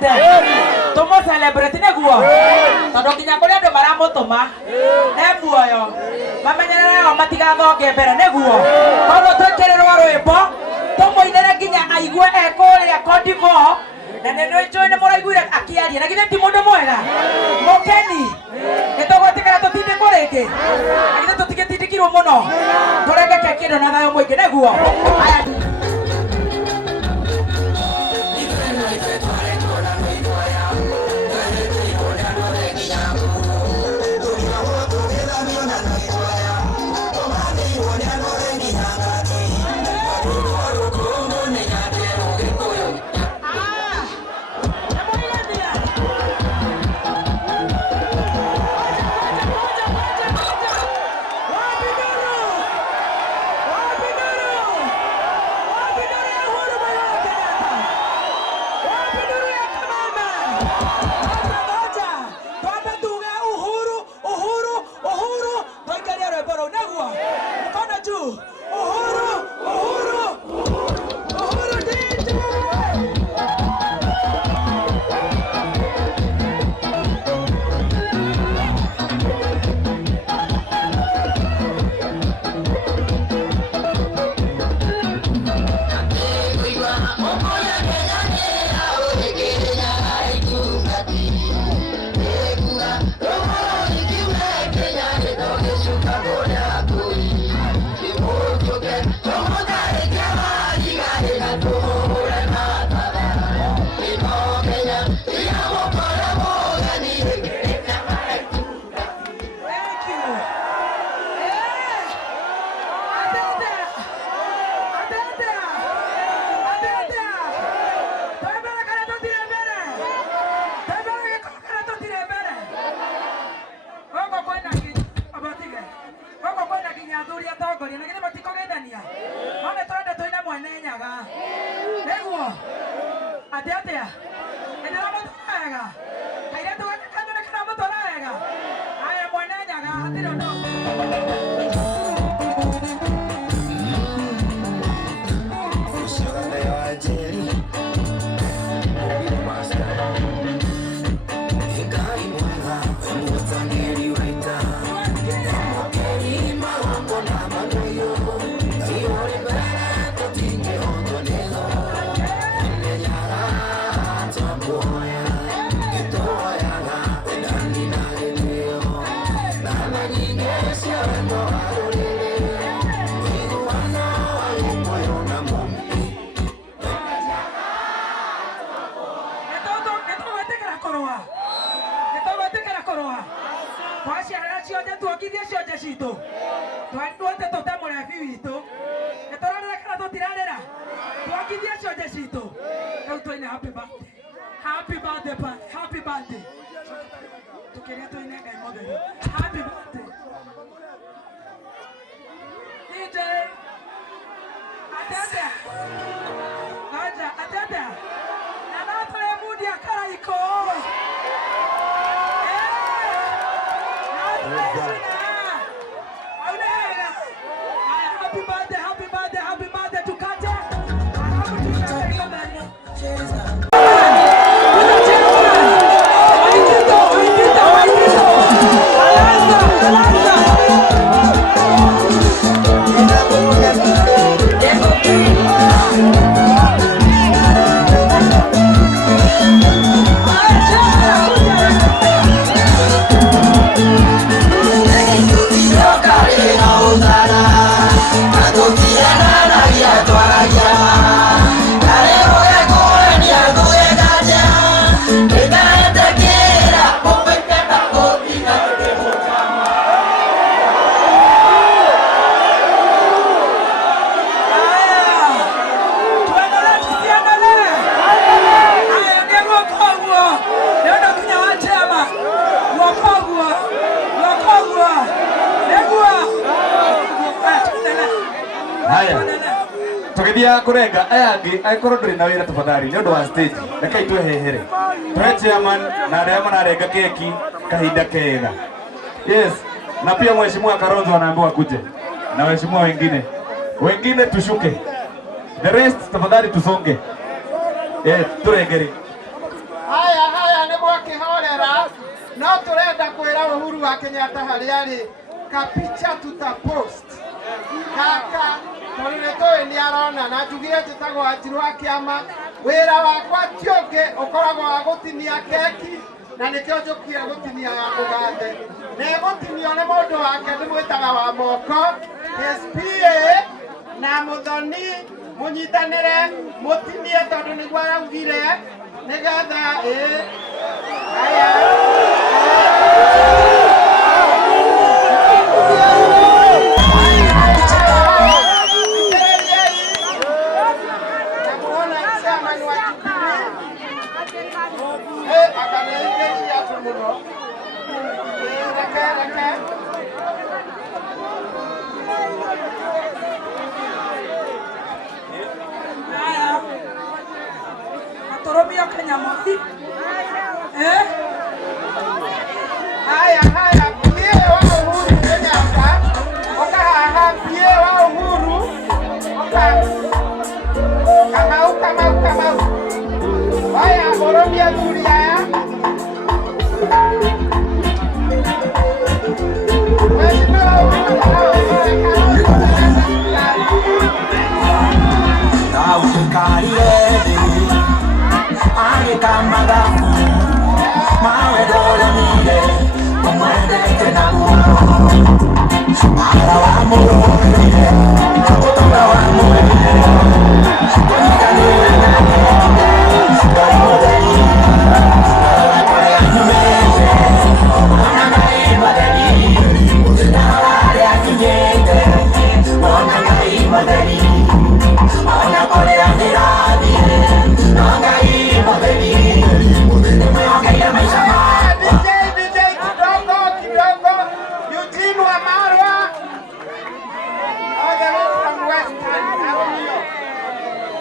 mwendete tumo celebrate neguo tondu kinya kuri andu maramutuma ne muoyo mamenyerere matigathonge mbere neguo koguo twekererwo rwimbo tumuinire nginya aigue ekuria kondivo na neno ijo ne muraiguire akiaria na githe ti mundu mwega mukeni nitugwetikana tutinde kurenge na githe tutigitindikirwo muno turenge keki na thayo mwingi neguo aya Tukithia kurenga aya angi aikoro nduri na wira tafadhali nĩ ũndũ wa stage reke itwehehere twe chairman na arĩa mararenga keki kahinda kega. Yes, na pia mheshimiwa Karonzo anaambiwa kuje na waheshimiwa wengine tushuke, the rest tafadhali tusonge. Turengere Haya nĩ mwakĩhorera no tũrenda kwĩra Uhuru wa Kenyatta harĩa arĩ kapicha tutapost kaka tondũ nĩtũĩ nĩarona na njugire njĩtagwo Wanjiru wa kĩama wĩra wakwa ti ũngĩ ũkoragwo wa gũtinia keki na nĩkĩo njũkire gũtinia ya mũgande na gũtinio nĩ mũndũ wake ndĩmwĩtaga wa moko his PA na muthoni munyitanĩre mũtinie tondũ nĩguo araugire nĩgetha haya Toromia Kenyatta. Haya, pie wa Uhuru Kenyatta. Oka pie wa Uhuru. Oka. Kamau. Haya, Oromia duri haya.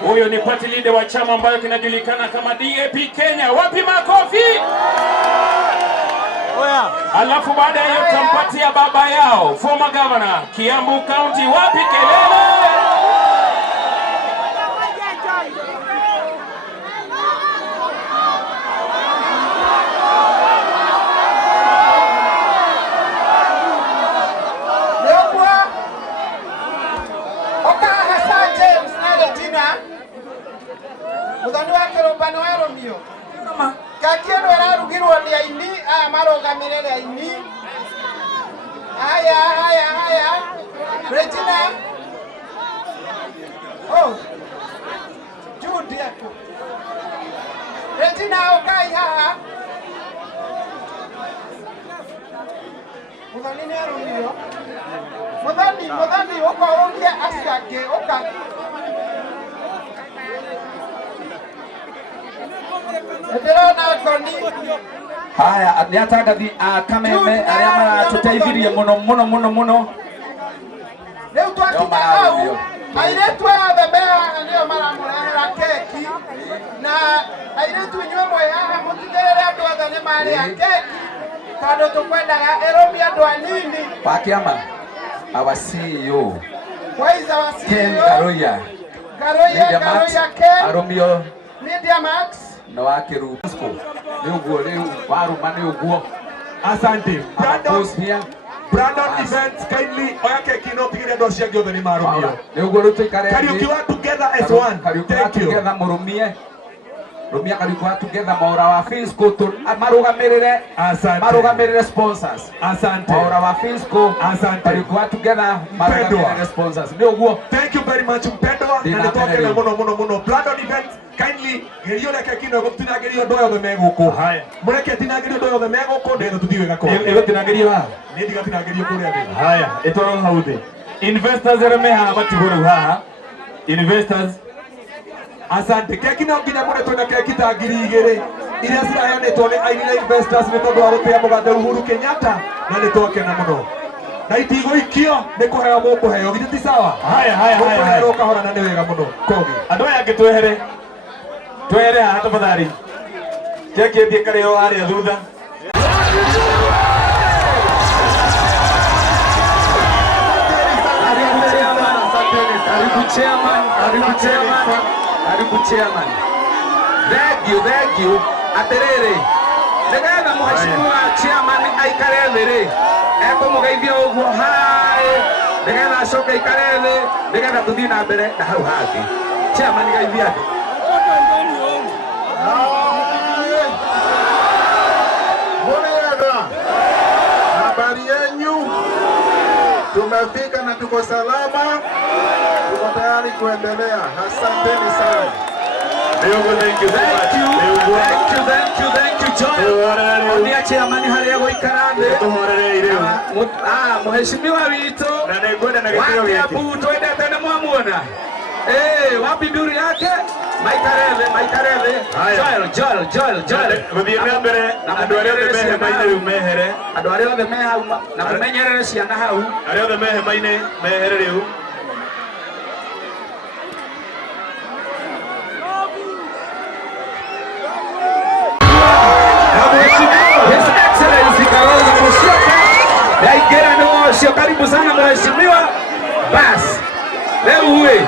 Huyo ni party leader wa chama ambayo kinajulikana kama DAP Kenya. Wapi makofi? Alafu baada ya hiyo tampatia baba yao former governor Kiambu County. Wapi kelele? Muthoni wakirumba nĩ warũmio kaki ĩno ĩrarugirwo nĩ aini aya marũgamĩrĩre aini. Haya Regina Judy ako Regina ũkai haha. Muthoni nĩ arũmio. Muthoni ũkaũria acio angĩ ũka. Haya nĩ atangathi a Kameme arĩa maratũteithirie mũno. Rĩu twakinya hau airĩtu aya bebea nĩo maramũrehera keki na airĩtu inyuĩ mwĩ haha mũtigĩrĩre andũ othe nĩ marĩa keki tondũ tũkwendaga ĩrũmie andũ anini. Wa kĩama our CEO Ken Garoya Ken arũmio Media Max na wakiru ni uguo ni waruma ni uguo. Asante Brandon events kindly oya keki no tigire ndo cia giothe ni marumio ni uguo rutikare Kariukiwa together as one. Thank you together murumie rumia Kariukiwa together maura wa Fisco marugamirire sponsors. Asante maura wa Fisco. Asante Kariukiwa together marugamirire sponsors ni uguo. Thank you very much Mpendwa na nitoke na muno Brandon events kindly gerio na keki no gutinagerio ndo yothe meguku. Haya mureke tinagerio ndo yothe meguku ndeno tuthiwe gako ego tinagerio ha ni ndiga tinagerio kuria thi. Haya etoro haude investors ereme haha batiguru haha investors. Asante keki no nginya muretwo na keki ta 2,000 iria ciraheanĩtwo nĩ aini na investors nĩ tondũ wa gũtĩa mũgathe Uhuru Kenyatta na nĩ twakena mũno na itigũikio nĩ kũheo mũkũheo githĩ ti sawa. Haya ũkahora na nĩ wega mũno kogi andũ aya angĩ twehere haha tafadhali keki ĩthiĩ karĩo harĩa thutha. Karibu chairman. Thank you. atiriri nigetha muheshimiwa chairman aikare thĩ rĩ ekũmũgeithia ũguo hai nigetha acoke aikare thĩ nigetha tũthiĩ na mbere na hau hangĩ. Chairman geithia andũ. Habari yenu? Tumefika na tuko salama, tuko tayari kuendelea. Asanteni sana. Thank you so much. Thank you, John. Ondia chairman haria guikara thĩ. Mheshimiwa witũ. Na nĩngwenda na gĩtĩo gĩkĩ. Wapi twendete nĩ mwamuona? Wapi nduru yake? Maikare thĩ. Joel. Gũthiĩ na mbere andũ arĩa othe me hema-inĩ rĩu mehere. Andũ arĩa othe me hau na mũmenyerere ciana hau. Arĩa othe me hema-inĩ mehere rĩu. His Excellency Kalonzo Musyoka. Yaingĩra nĩ wocio, karibu sana mheshimiwa. Bas. Rĩu we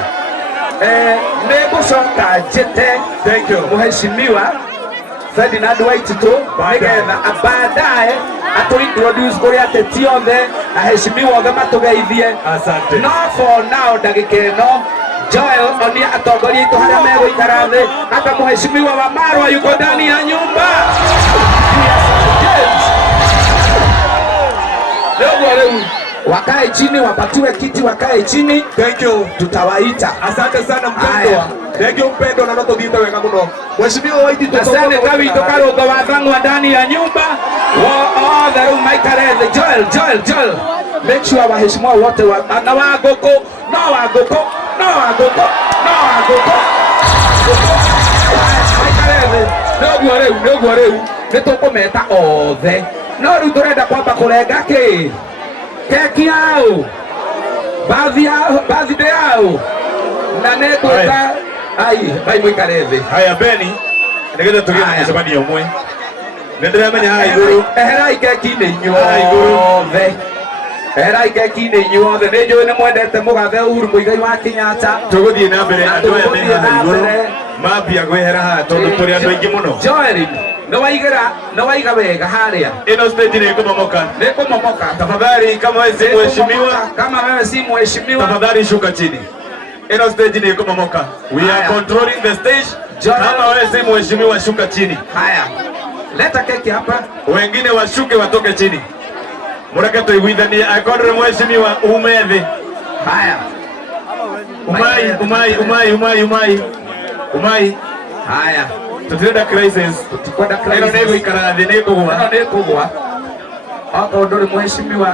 nĩngũcoka njĩte mheshimiwa Ferdinand Waititũ nĩgetha baadaye atu-introduce kũrĩ ateti othe na heshimiwa othe matũgeithie. No for now ndagĩka ĩno Joel onia atongoria aitũ harĩa megũikara thĩ. Hata mheshimiwa wa Marwa yuko ndani ya nyumba. Leo wakae chini, wapatiwe kiti, wakae chini. Thank you. Tutawaita. Asante sana mpendwa. Thank you mpendwa na noto dhiite wega muno. Mheshimiwa Waititũ asante kawito karoga wathangwa ndani ya nyumba. The room maikareze. Joel. Make sure waheshimiwa wote na wagoko. Maikareze. Ndogo rĩu. Nĩtũkũmeta othe. No rĩu tũrenda kwamba kũrenga keki yao. Bathi yao. Na nĩngwĩta bai mũikare thĩ. Haya Beni, nĩgetha tũgĩe na mũcemanio ũmwe. Nĩndĩramenya haha igũrũ. Eherai keki-inĩ inyuothe. Eherai keki-inĩ inyuothe. Nĩnjũĩ nĩmwendete mũgathe Uhuru Muigai wa Kenyatta. Tũgũthiĩ na mbere andũ aya me haha igũrũ. Mambia kwĩhera haha tondũ tũrĩ andũ aingĩ mũno. Joel, nĩwaiga wega harĩa. Ĩno stage nĩĩkũmomoka. Tafadhali kama wewe si mheshimiwa. Tafadhali shuka chini. Eno stage ni kumomoka. We are controlling the stage. Kama wewe si mheshimiwa shuka chini. Haya. Leta keki hapa. Wengine washuke watoke chini. Mureke tuiguithanie akorre mheshimiwa umethe. Haya. Umai. Haya. Tutirenda crisis. Eno nĩ gũikara thĩ nĩ kũgwa. Hapo ndo mheshimiwa.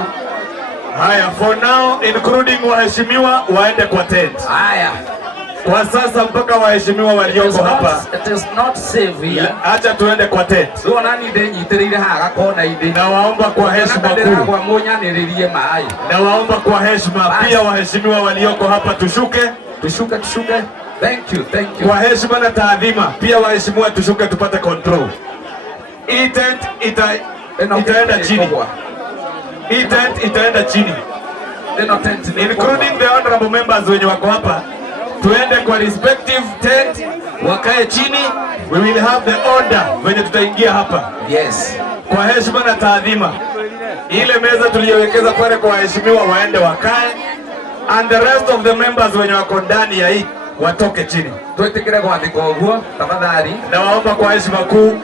Haya, for now including waheshimiwa waende kwa tent. Haya. Kwa sasa mpaka waheshimiwa walioko hapa. It is not safe here. Acha tuende kwa tent. So nani ndenyitirire haga kona inde. Na waomba kwa heshima kuu. Kwa munyaniririe mai. Na waomba kwa heshima pia waheshimiwa walioko hapa tushuke. Thank you. Kwa heshima na taadhima pia waheshimiwa tushuke tupate control. Hii tent itaenda chini. Itaenda chini. Including the honorable members wenye wako hapa. Tuende kwa respective tent, wakae chini. We will have the order wenye tutaingia hapa. Yes. Kwa heshima na taadhima. Ile meza tuliyowekeza pale kwa waheshimiwa waende wakae. And the rest of the members wenye wako ndani ya hii watoke chini. Tuitikire kwa thiko huo tafadhali. Na waomba kwa heshima kuu